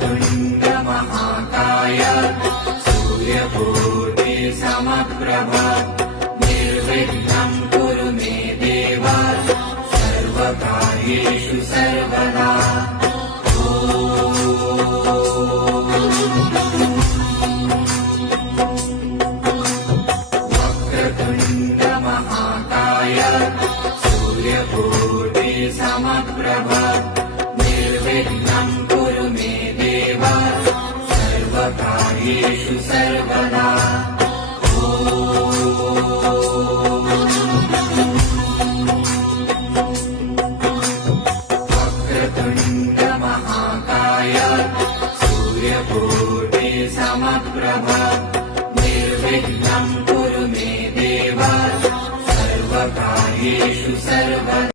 वक्रतुण्ड महाकाय सूर्यकोटि समप्रभ निर्विघ्नं कुरु मे देव सर्वकार्येषु सर्वदा। वक्रतुण्ड महाकाय सूर्यकोटि समप्रभ निर्विघ्नं कुरु मे देव सर्वकार्येषु सर्वदा। वक्रतुण्ड महाकाय सूर्यकोटि समप्रभ निर्विघ्नं कुरु मे देव सर्वकार्येषु सर्वदा।